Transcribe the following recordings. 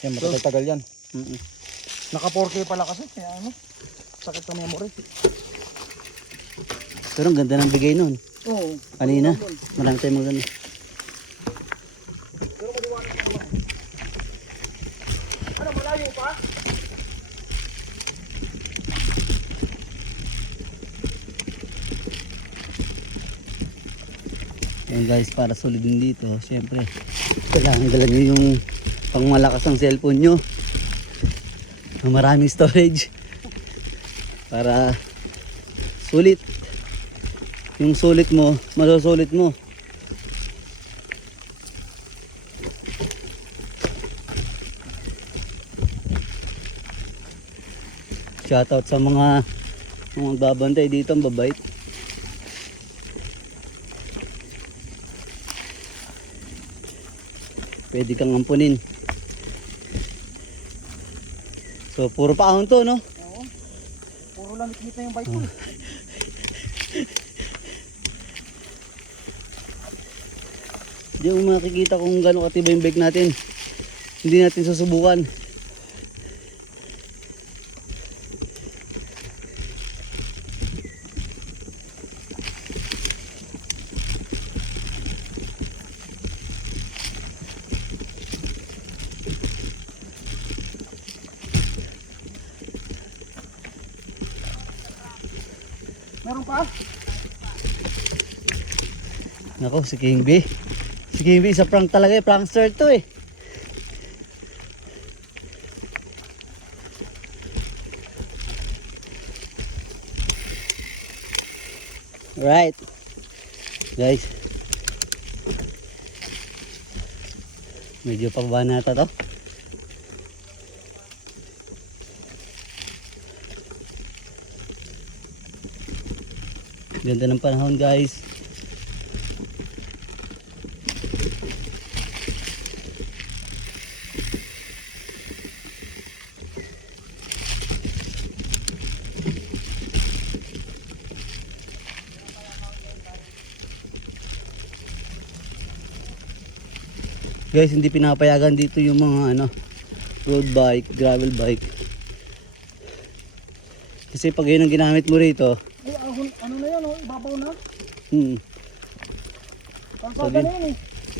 Yan, matatagal yan. Naka 4K pala kasi. Kaya ano, sakit na memory. Pero ang ganda ng bigay nun. Oo. Kanina, marami tayong maganda. Pero maliwanag na naman. Ano, malayo pa? Yan guys, para solid din dito, syempre kailangan dala nyo yung pangmalakas ng cellphone nyo na maraming storage para sulit. Yung sulit mo, masusulit mo. Shoutout sa mga magbabantay dito, ang babait. Pwede kang ampunin. So puro paahon to, no? Oo. Puro lamit-lamit na yung bike ko. Hindi mo makikita kung gano'ng katibay yung bike natin. Hindi natin susubukan. Meron pa? Nako, si King B. Si King B, isa prank talaga eh. Prankster to eh. Right. Guys. Medyo pababa na ito to. Ganda ng panahon guys. Guys, hindi pinapayagan dito yung mga ano, road bike, gravel bike. Kasi pag yun ang ginamit mo rito, Ay, ano na yan, oh, ibabaw na. Kalsada Sabi- na yan eh.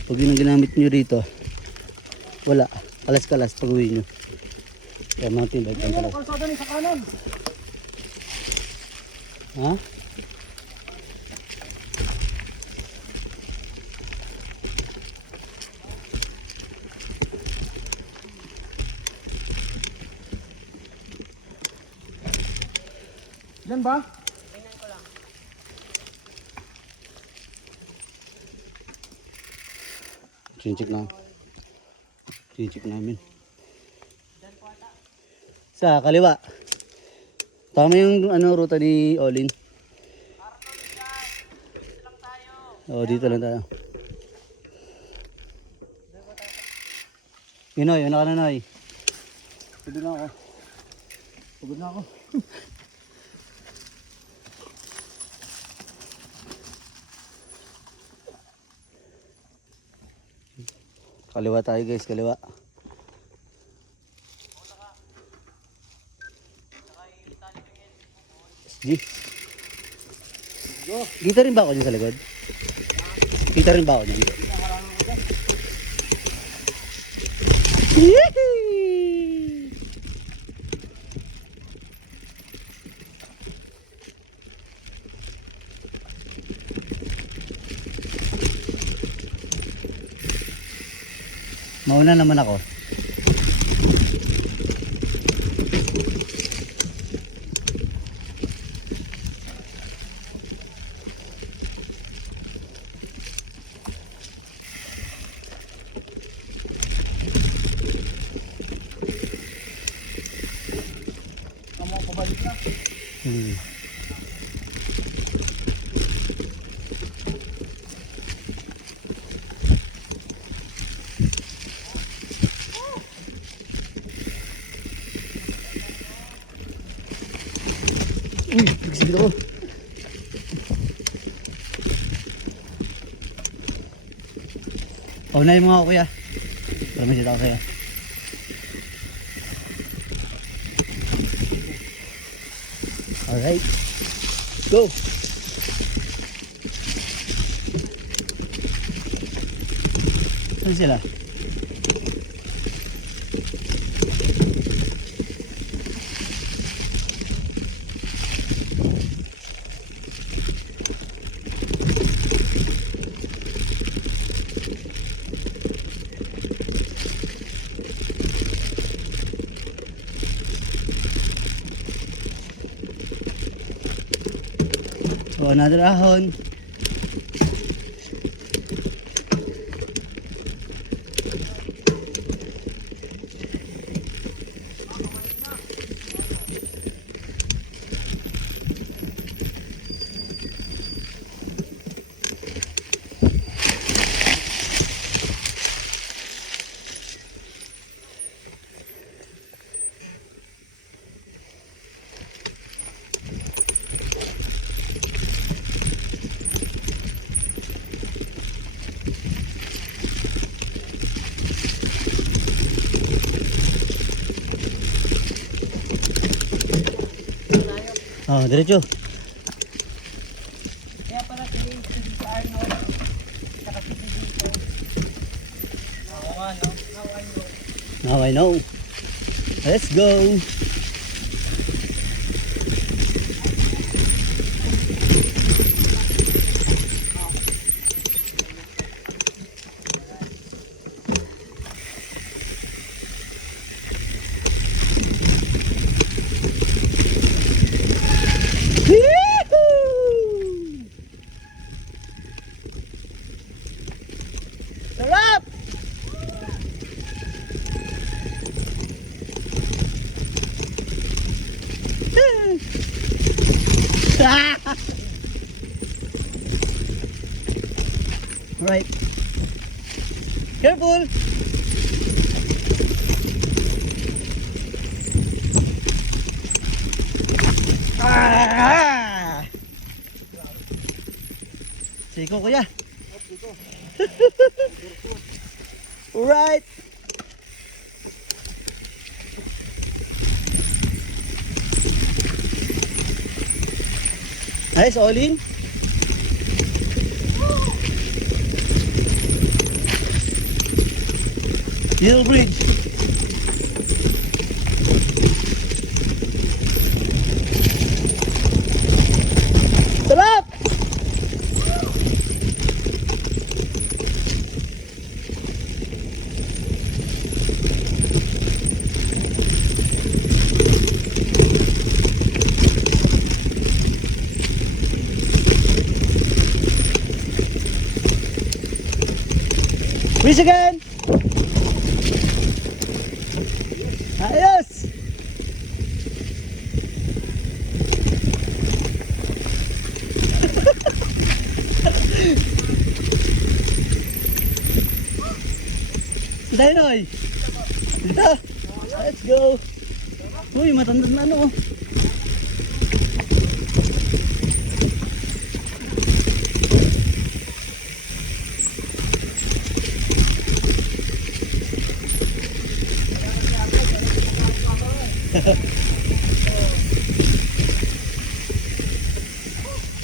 pag yun ang ginamit nyo rito, wala, kalas-kalas pag uwi nyo. Kaya mountain bike lang Yan, talaga. kalsada na sa kanan. Ha? Diyan ba? Chinecheck na. Chinecheck namin. Sa kaliwa. Tama yung ano, ruta ni Olin. Oo, dito lang tayo. Pinoy, ano ka na, Noy? Pagod na ako. Pagod na ako. Kaliwa tayo guys, kaliwa. G. Kita rin ba ako dyan sa likod? Kita rin ba ako dyan? Yehey! Mauna naman ako. Kamu pabalik na. Sige ako. Paunahin mo nga ako kuya. Para may dito ako sa'yo. Alright. Go! Saan sila? So, another ahon. Oh, diretso. Kaya pala si Arnold, saka si dito. Now I know. Let's go. Sarap! Right. Careful. Ah! Siko kuya. Right. Nice, all in. Little bridge. Sarap! Breeze again! Ayos! Dinoy! Dito! Let's go! Uy, matanda na ano oh.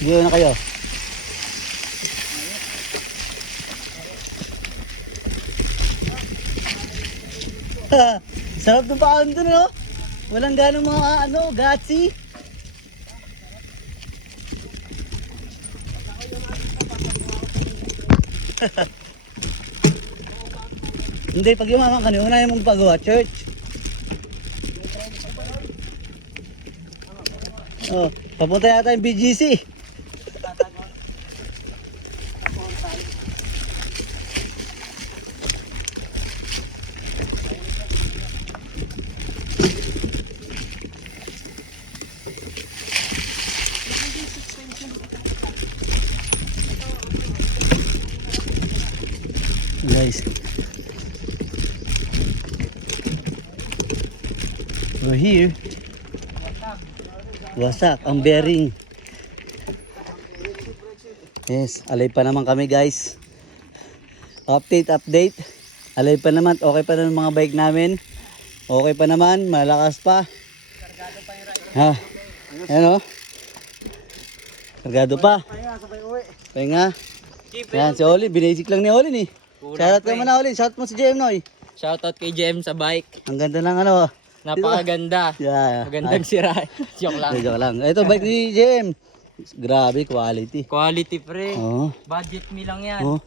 Sige na kayo. Sarap ng paon dun, no? Walang ganong mga ano, gatsi. Hindi, pag yumaman ka, unahin mong pagawa, church. Oh, papunta yata yung BGC. Guys, we're here. Wasak ang bearing. Yes, alay pa naman kami guys. Update. Alay pa naman, okay pa naman mga bike namin. Okay pa naman, malakas pa. Ha, ano? Kargado pa. Kaya sabay uwi. Pahinga. Yan, si Oli. Binasic lang ni Oli ni. Shoutout ka naman na Oli. Shoutout mo si JM Noy. Shoutout kay JM sa bike. Ang ganda ng ano. Napakaganda. Yeah. Magandang sira. Joke lang. Joke lang. Ito bike ni JM. Grabe, quality. Quality pre. Oo. Budget me lang yan. Oh.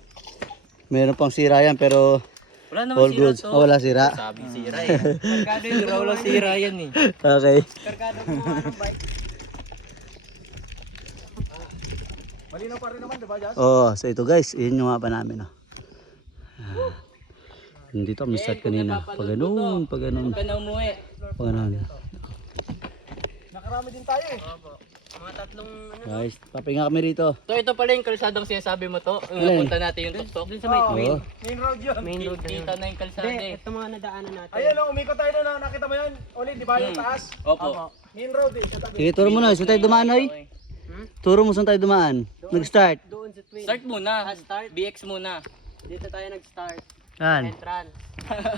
Meron pang sira yan pero Wala naman all sira goods. to. Oh, wala sira. Sabi sira eh. Kargado yung sira, wala sira yan eh. Okay. Kargado gumawa ng bike. Malinaw pa rin naman, di ba, Jazz? Oh, so ito guys, yun yung mapa namin. Oh. Dito kami start kanina. Pag ganun, pag ganun. Huwag ka na umuwi. Pag ganun. Nakarami din tayo eh. Mga tatlong ano. Guys, papahinga kami rito. Ito pala yung kalsadang sinasabi mo to. Yung Alin? napunta natin yung tuktok. Dun sa may Oo. main. Main road yun. Main road. Dito na yung kalsada Hindi, eh. ito mga nadaanan natin. Ayun, oh, umikot tayo doon. Nakita mo yun? Ulit, di ba yung taas? Opo. Main road eh. Katabi. Sige, turo mo na. Saan tayo dumaan, Noy? Turo mo saan tayo dumaan. Nag-start. Doon sa Twin. Start muna. Start. BX muna. Dito tayo nag-start. Saan? Entrance.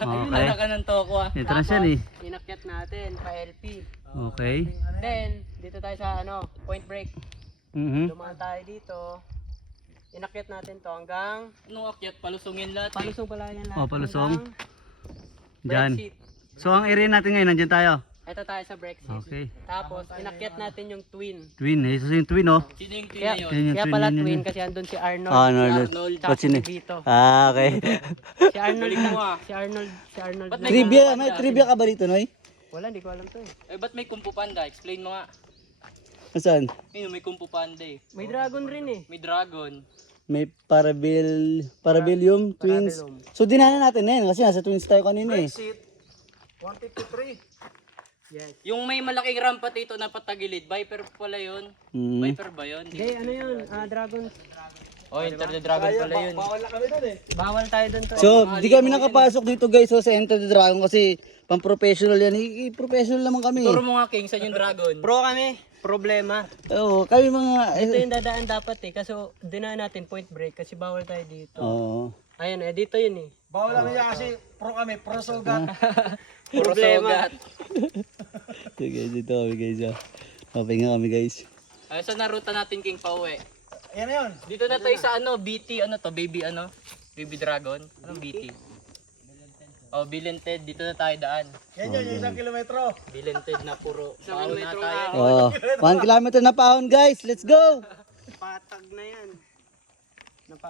Ayun, Okay. ka ng toko ah. Ito na siya eh. Inakyat natin pa LP. Okay. Then, dito tayo sa ano, Point Break. Dumaan tayo dito. Inakyat natin to hanggang Nung akyat, palusungin lahat eh. palusong pala yan lahat. Oh, palusong. hanggang Diyan. brake seat. So ang area natin ngayon, nandyan tayo. Ito tayo sa brake seat. Okay. Tapos, inakyat natin yung Twin. Twin. Ito yung twin, oh. Sino yung twin Kaya, na yun? Yan yung kaya twin, pala yun, yun, Twin yun. kasi andun si Arnold. Ah, Arnold. Arnold, tsaka What's in si it? Vito. Ah, okay. Si Arnold Galing mo ah. Si Arnold. Ba't may Trivia, kumpu may panda? trivia ka ba dito, Noy? Wala, hindi ko alam to eh. Eh, ba't may kumpu panda? Explain mo nga. Saan? Ayun, may kumpu panda eh. May dragon rin eh. May dragon. May Parabellum Twins. Parabellum. So dinanan natin na yun kasi nasa Twins tayo kanina eh. Seat. 153. Yes. Yung may malaking rampa dito na patagilid, Viper pala yun. Hmm. Viper ba yun? Hindi, ano yun? Dragon. Oh, Enter the Dragon pala yun. Bawal na kami doon eh. Bawal tayo dun to. So, di kami nakapasok dito guys so, sa Enter the Dragon kasi pang-professional yan. I-professional naman kami. Turo mo nga King, saan yung dragon? Pro kami. Problema. Oo, kami mga... Ito yung dadaan dapat eh. Kaso dinaan natin Point Break kasi bawal tayo dito. Oo. Ayun eh, dito yun eh. Bawal lang niya kasi pro kami, pro solgat. Problema. So guys, dito kami guys. Papahinga kami guys. Ay, saan na ruta natin King pauwi? Yan na yun. Dito na tayo sa ano, BT, ano to, baby ano? Baby Dragon? Anong BT? Oh, Bill and Ted, dito na tayo daan. Yan yun, yung 1 kilometro. Bill and Ted na puro. Paano na tayo? Oh, 1 kilometer na paon guys. Let's go! Patag na yan.